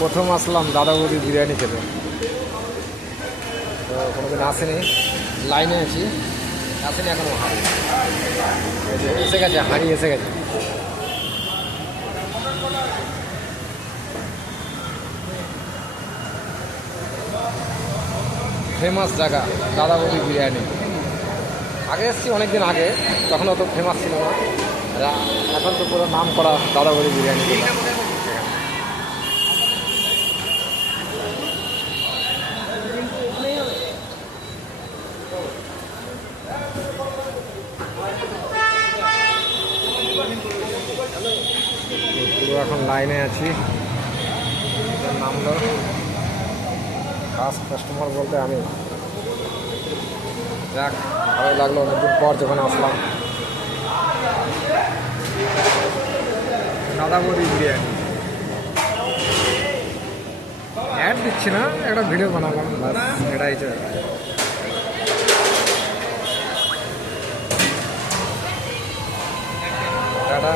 প্রথম আসলাম দাদা বৌদি বিরিয়ানি খেতে, তো কোনোদিন আসেনি, লাইনে আছি, আসেনি এখনো হাঁড়ি। এসে গেছে হাঁড়ি, এসে গেছে। ফেমাস জায়গা দাদা বৌদি বিরিয়ানি। আগে এসেছি অনেকদিন আগে, তখন অত ফেমাস ছিল না, এখন তো পুরো নাম করা দাদা বৌদি বিরিয়ানি। পুরো এখন লাইনে আছি, নামলো ফার্স্ট কাস্টমার বলতে আমি। যাক, ভালো লাগলো অনেকদিন পর যখন আসলাম। দাদা বৌদি বিরিয়ানি অ্যাড দিচ্ছি না, একটা ভিডিও বানালাম, বাস এটাই তো। টাটা।